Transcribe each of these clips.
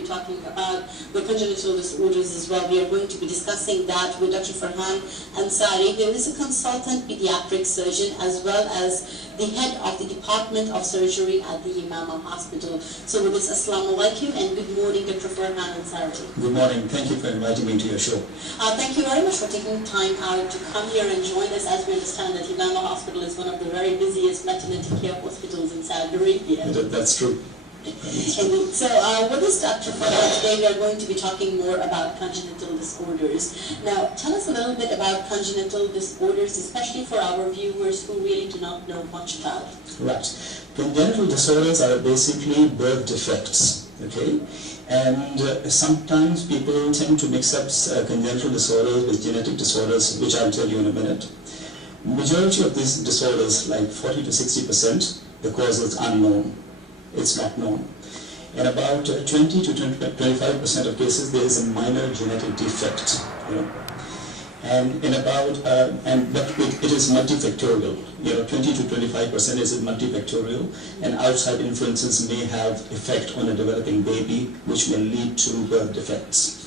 be talking about the congenital disorders as well. We are going to be discussing that with Dr. Farhan Ansari, who is a consultant pediatric surgeon as well as the head of the Department of Surgery at the Imama Hospital. So with this, Assalamu alaikum and good morning, Dr. Farhan Ansari. Good morning. Thank you for inviting me to your show. Thank you very much for taking time out to come here and join us, as we understand that Imama Hospital is one of the very busiest maternity care hospitals in Saudi Arabia. That's true. Indeed. So with this, Dr. Farhan, today we are going to be talking more about congenital disorders. Now, tell us a little bit about congenital disorders, especially for our viewers who really do not know much about it. Right. Congenital disorders are basically birth defects, okay? And sometimes people tend to mix up congenital disorders with genetic disorders, which I'll tell you in a minute. Majority of these disorders, like 40 to 60%, the cause is unknown. It's not known. In about 20 to 25% of cases, there is a minor genetic defect, and in about but it is multifactorial. 20 to 25% is multifactorial, and outside influences may have effect on a developing baby, which may lead to birth defects.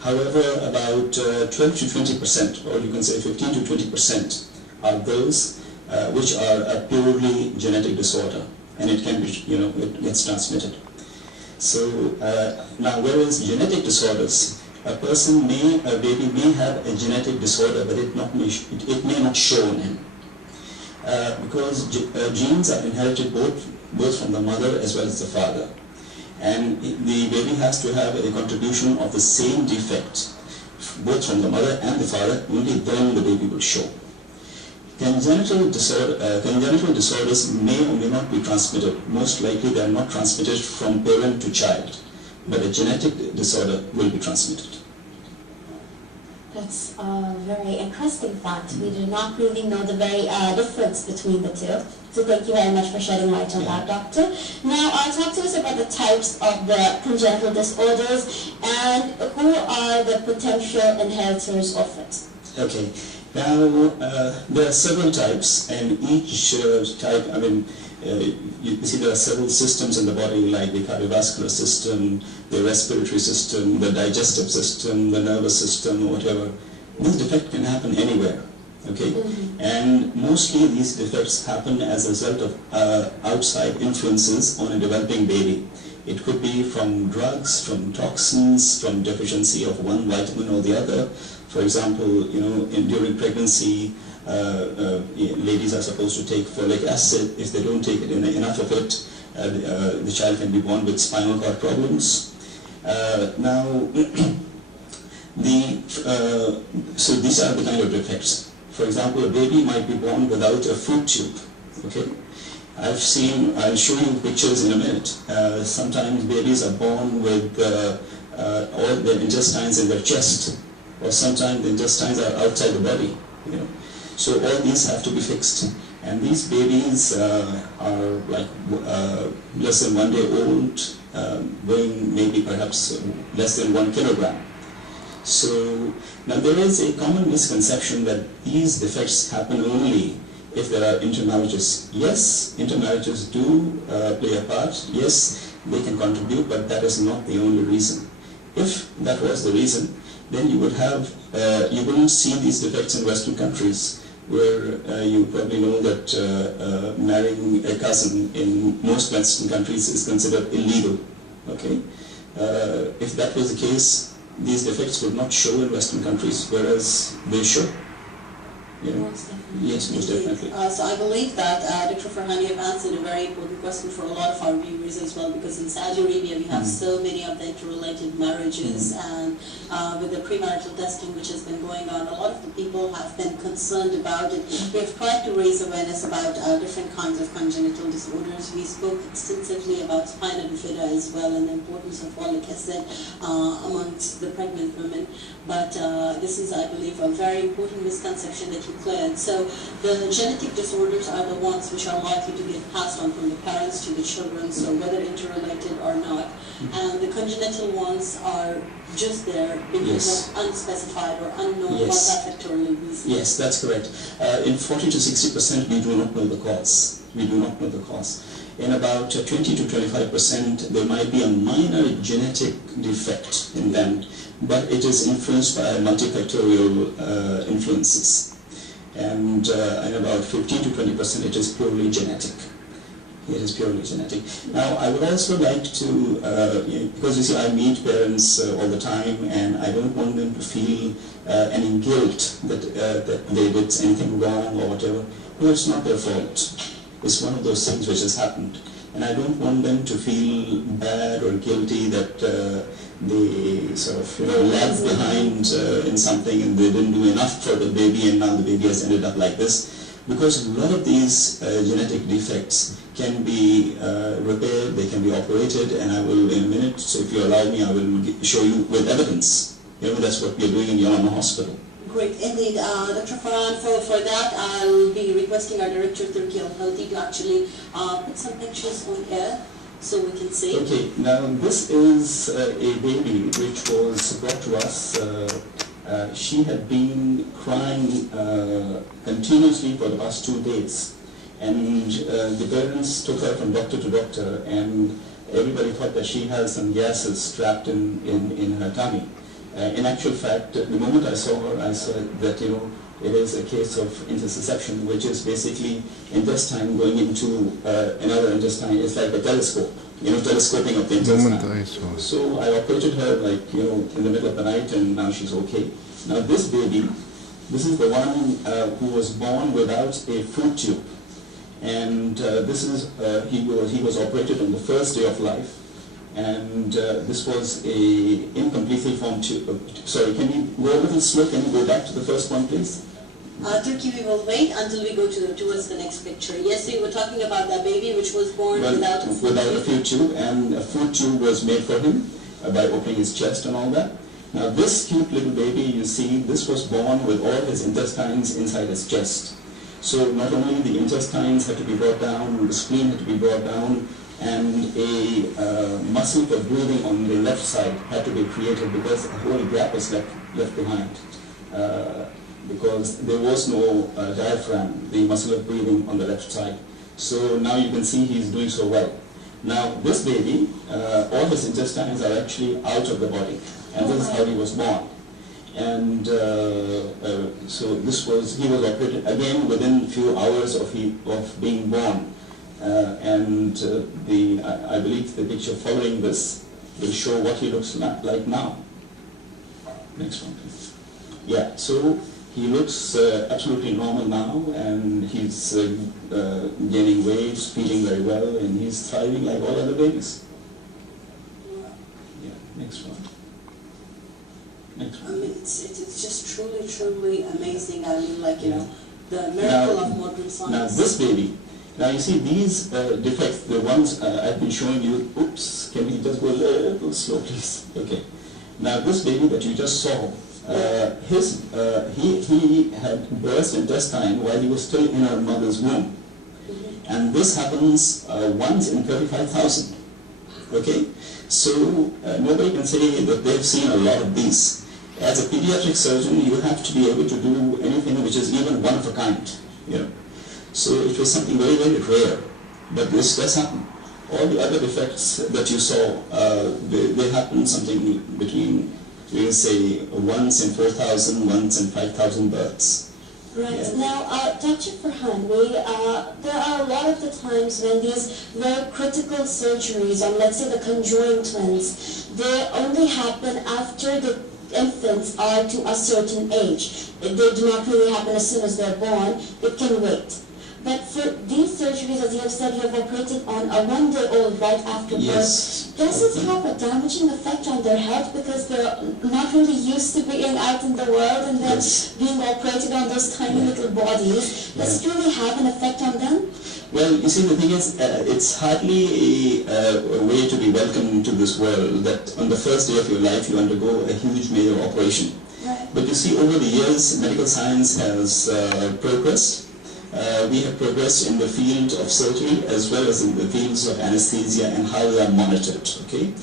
However, about 12 to 20%, or you can say 15 to 20%, are those which are a purely genetic disorder, and it can be, it gets transmitted. So now, whereas genetic disorders, a baby may have a genetic disorder, but it may not show on him, because genes are inherited both from the mother as well as the father, and the baby has to have a contribution of the same defect, both from the mother and the father. Only then the baby will show. Congenital disorders may or may not be transmitted. Most likely they are not transmitted from parent to child, but a genetic disorder will be transmitted. That's a very interesting fact. We do not really know the very difference between the two. So thank you very much for shedding light on that, Doctor. Now, talk to us about the types of the congenital disorders and who are the potential inheritors of it. Okay. Now, there are several types, and each type, you see there are several systems in the body, like the cardiovascular system, the respiratory system, the digestive system, the nervous system, or whatever. This defect can happen anywhere, okay? Mm-hmm. And mostly these defects happen as a result of outside influences on a developing baby. It could be from drugs, from toxins, from deficiency of one vitamin or the other. For example, during pregnancy, ladies are supposed to take folic acid. If they don't take enough of it, the child can be born with spinal cord problems. So these are the kind of defects. For example, a baby might be born without a food tube. Okay, I'll show you pictures in a minute. Sometimes babies are born with all their intestines in their chest, or sometimes the intestines are outside the body. So all these have to be fixed. And these babies are like less than 1 day old, weighing maybe perhaps less than 1 kilogram. So now there is a common misconception that these defects happen only if there are intermarriages. Yes, intermarriages do play a part. Yes, they can contribute, but that is not the only reason. If that was the reason, then you wouldn't see these defects in Western countries, where you probably know that marrying a cousin in most Western countries is considered illegal. Okay, if that was the case, these defects would not show in Western countries, whereas they show. Most definitely. Yes, most definitely. So I believe that Dr. Farhan, you have answered a very important question for a lot of our viewers as well, because in Saudi Arabia we have so many of the interrelated marriages, and with the premarital testing which has been going on, a lot of the people have been concerned about it. We have tried to raise awareness about different kinds of congenital disorders. We spoke extensively about spina bifida as well, and the importance of folic acid amongst the pregnant women. But this is, I believe, a very important misconception that you cleared. So the genetic disorders are the ones which are likely to get passed on from the parents to the children, so whether interrelated or not. And the congenital ones are just there because of unspecified or unknown multifactorial reasons. Yes, that's correct. In 40 to 60%, we do not know the cause. We do not know the cause. in about 20 to 25%, there might be a minor genetic defect in them, but it is influenced by multifactorial influences. And in about 15 to 20%, it is purely genetic. It is purely genetic. Now, I would also like to, because you see, I meet parents all the time, and I don't want them to feel any guilt that they did anything wrong or whatever. No, it's not their fault. It's one of those things which has happened. And I don't want them to feel bad or guilty that they sort of lagged behind in something and they didn't do enough for the baby and now the baby has ended up like this. Because a lot of these genetic defects can be repaired, they can be operated, and I will in a minute, so if you allow me, I will show you with evidence. That's what we are doing in Yalama Hospital. Great, indeed. Dr. Farhan, for that, I'll be requesting our Director, Turkey Al-Healthy, to actually put some pictures on air so we can see. Okay, now this is a baby which was brought to us. She had been crying continuously for the past 2 days. And the parents took her from doctor to doctor, and everybody thought that she has some gases trapped in her tummy. In actual fact, the moment I saw her, I said that, it is a case of intussusception, which is basically intestine going into another intestine. It's like a telescope, telescoping of the intestine. So I operated her in the middle of the night, and now she's okay. Now this baby, this is the one who was born without a food tube. And this is, he was operated on the first day of life. And this was a incompletely formed tube. Sorry, can you go a little slow? Can you go back to the first one, please? Turkey, we will wait until we go towards the next picture. Yes, so you were talking about that baby which was born without a food tube, and a food tube was made for him by opening his chest and all that. Now this cute little baby, you see, this was born with all his intestines inside his chest. So not only the intestines had to be brought down, the spleen had to be brought down, and a muscle for breathing on the left side had to be created because a whole gap was left behind. Because there was no diaphragm, the muscle of breathing on the left side. So now you can see he's doing so well. Now this baby, all his intestines are actually out of the body, and this is how he was born. And so he was operated again within a few hours of being born. I believe the picture following this will show what he looks like now. Next one, please. Yeah, so he looks absolutely normal now, and he's gaining weight, feeding very well, and he's thriving like all other babies. Yeah, next one. Next one. I mean, it's just truly, truly amazing. I mean, the miracle of modern science. Now this baby, now you see these defects, the ones I've been showing you. Oops, can we just go a little slow, please? Okay. Now this baby that you just saw, he had burst intestine while he was still in our mother's womb, and this happens once in 35,000. Okay, so nobody can say that they've seen a lot of these. As a pediatric surgeon, you have to be able to do anything which is even one of a kind. So it was something very, very rare, but this does happen. All the other defects that you saw, they happen something between, we will say, once in 4,000, once in 5,000 births. Right. Yeah. Now, Dr. Farhan, there are a lot of the times when these very critical surgeries, on let's say the conjoined twins, they only happen after the infants are to a certain age. They do not really happen as soon as they're born. It can wait. But for these surgeries, as you have said, you have operated on a 1-day-old right after birth. Does it have a damaging effect on their health because they're not really used to being out in the world and then being operated on those tiny little bodies? Does it really have an effect on them? Well, you see, the thing is, it's hardly a way to be welcomed into this world that on the first day of your life you undergo a huge major operation. Right. But you see, over the years, medical science has progressed. We have progressed in the field of surgery as well as in the fields of anesthesia and how they are monitored. Okay,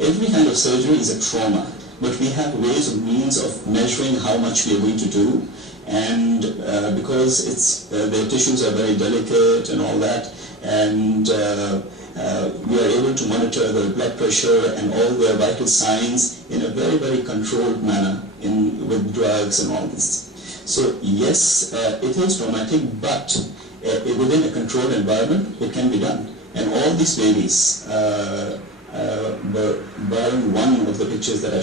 every kind of surgery is a trauma, but we have ways and means of measuring how much we are going to do, and because their tissues are very delicate and all that, and we are able to monitor their blood pressure and all their vital signs in a very, very controlled manner with drugs and all this. So yes, it is traumatic, but within a controlled environment, it can be done. And all these babies, barring one of the pictures that I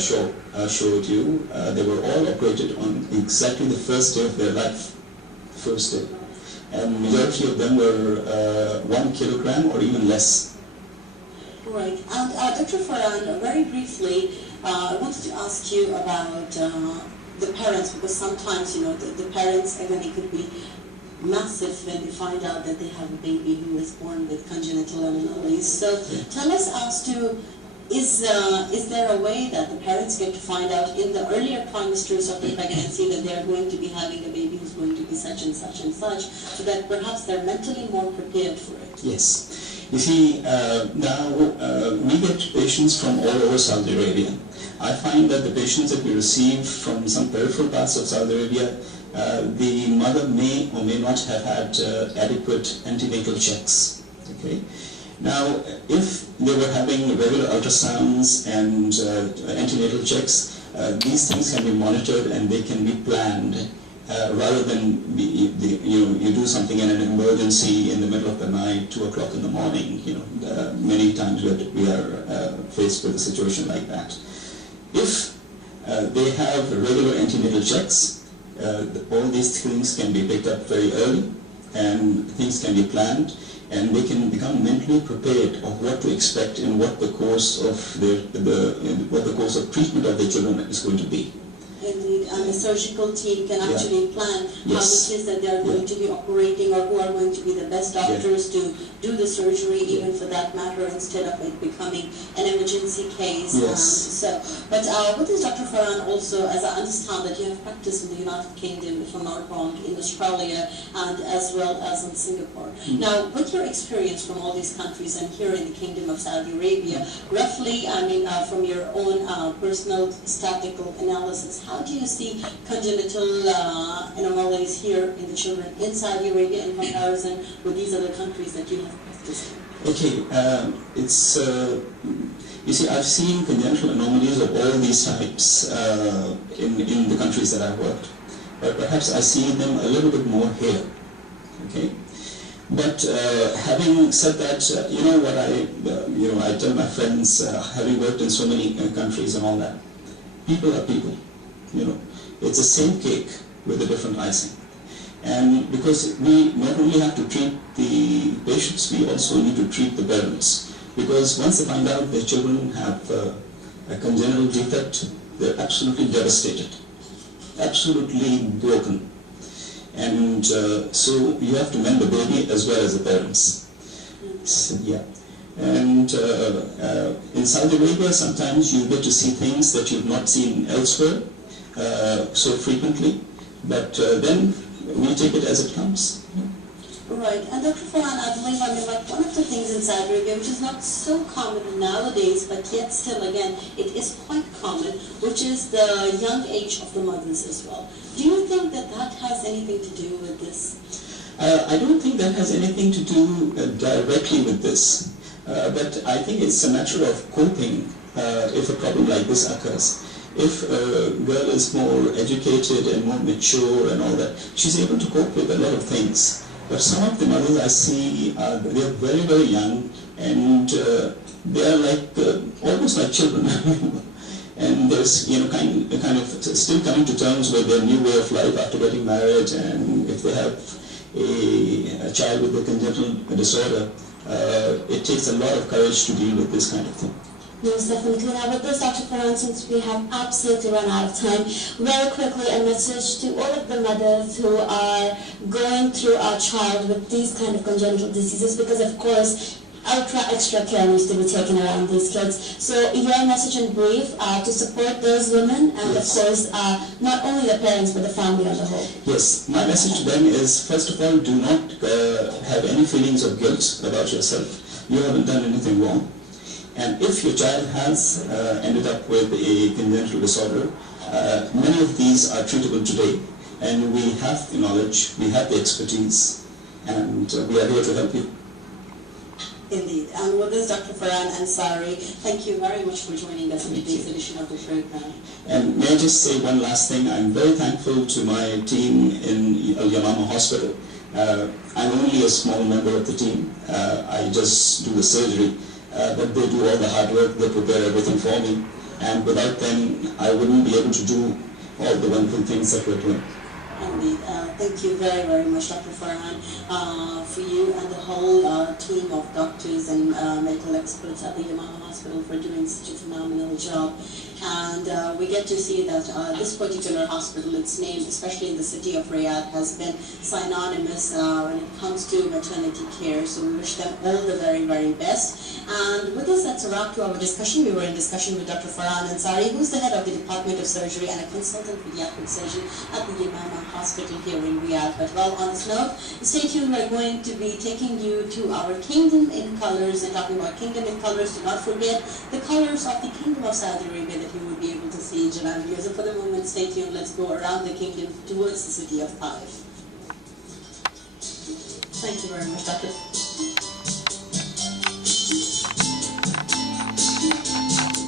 showed you, they were all operated on exactly the first day of their life, first day. And majority of them were 1 kilogram or even less. Right. And Dr. Farhan, very briefly, I wanted to ask you about the parents, because sometimes, you know, the parents, again, it could be massive when they find out that they have a baby who is born with congenital anomalies. So tell us as to, is there a way that the parents get to find out in the earlier trimesters of the pregnancy that they are going to be having a baby who's going to be such and such and such, so that perhaps they're mentally more prepared for it? Yes. You see, now we get patients from all over Saudi Arabia. I find that the patients that we receive from some peripheral parts of Saudi Arabia, the mother may or may not have had adequate antenatal checks. Okay. Now, if they were having regular ultrasounds and antenatal checks, these things can be monitored and they can be planned rather than you do something in an emergency in the middle of the night, 2 o'clock in the morning. You know, many times we are faced with a situation like that. If they have regular antenatal checks, all these things can be picked up very early, and things can be planned, and they can become mentally prepared of what to expect and what the course of treatment of their children is going to be. Indeed, and the surgical team can actually plan how Yes. it is that they are going to be operating, or who are going to be the best doctors to do the surgery, even for that matter, instead of it becoming an emergency case. Yes. But what is Dr. Farhan also, as I understand that you have practiced in the United Kingdom, if I'm not wrong, in Australia, and as well as in Singapore. Now, with your experience from all these countries and here in the Kingdom of Saudi Arabia, roughly, I mean, from your own personal statistical analysis, how do you see congenital anomalies here in the children in Saudi Arabia in comparison with these other countries that you have practiced in? Okay, you see, I've seen congenital anomalies of all these types in the countries that I've worked, but perhaps I see them a little bit more here. Okay, but having said that, you know what I tell my friends, having worked in so many countries and all that, people are people. You know, it's the same cake with a different icing. And because we not only have to treat the patients, we also need to treat the parents. Because once they find out their children have a congenital defect, they're absolutely devastated, absolutely broken. And so you have to mend the baby as well as the parents. So, yeah. And in Saudi Arabia, sometimes you get to see things that you've not seen elsewhere so frequently, but then we take it as it comes. Right, and Dr. Farhan, I believe, like one of the things in Saudi Arabia, which is not so common nowadays, but yet still, again, it is quite common, which is the young age of the mothers as well. Do you think that that has anything to do with this? I don't think that has anything to do directly with this, but I think it's a matter of coping if a problem like this occurs. If a girl is more educated and more mature and all that, she's able to cope with a lot of things. But some of the mothers I see, they are very, very young, and they are like almost like children. And there's kind of still coming to terms with their new way of life after getting married, and if they have a child with a congenital disorder, it takes a lot of courage to deal with this kind of thing. Yes, definitely. Now with this, Dr. Farhan, since we have absolutely run out of time, very quickly a message to all of the mothers who are going through our child with these kind of congenital diseases, because of course extra care needs to be taken around these kids. So your message in brief to support those women, and Yes. of course not only the parents but the family as a whole. Yes, my message to them is, first of all, do not have any feelings of guilt about yourself. You haven't done anything wrong. And if your child has ended up with a congenital disorder, many of these are treatable today, and we have the knowledge, we have the expertise, and we are here to help you. Indeed. And with this, Dr. Farhan Ansari, thank you very much for joining us in today's edition of the program. And may I just say one last thing? I'm very thankful to my team in Al Yamama Hospital. I'm only a small member of the team. I just do the surgery, but they do all the hard work. They prepare everything for me. And without them, I wouldn't be able to do all the wonderful things that we're doing. Indeed. Thank you very, very much, Dr. Farhan, for you and the whole team of doctors and medical experts at the Yamama Hospital for doing such a phenomenal job. And we get to see that this particular hospital, its name, especially in the city of Riyadh, has been synonymous when it comes to maternity care. So we wish them all the very, very best. And with this, that's a wrap to our discussion. We were in discussion with Dr. Farhan Ansari, who's the head of the Department of Surgery and a consultant pediatric surgeon at the Yamama Hospital here in Riyadh. But well, on this note, stay tuned. We're going to be taking you to our Kingdom in Colors and talking about Kingdom in Colors. Do not forget the colors of the Kingdom of Saudi Arabia that you will be able to see, Janab viewers. And for the moment, stay tuned. Let's go around the kingdom towards the city of Taif. Thank you very much, Dr.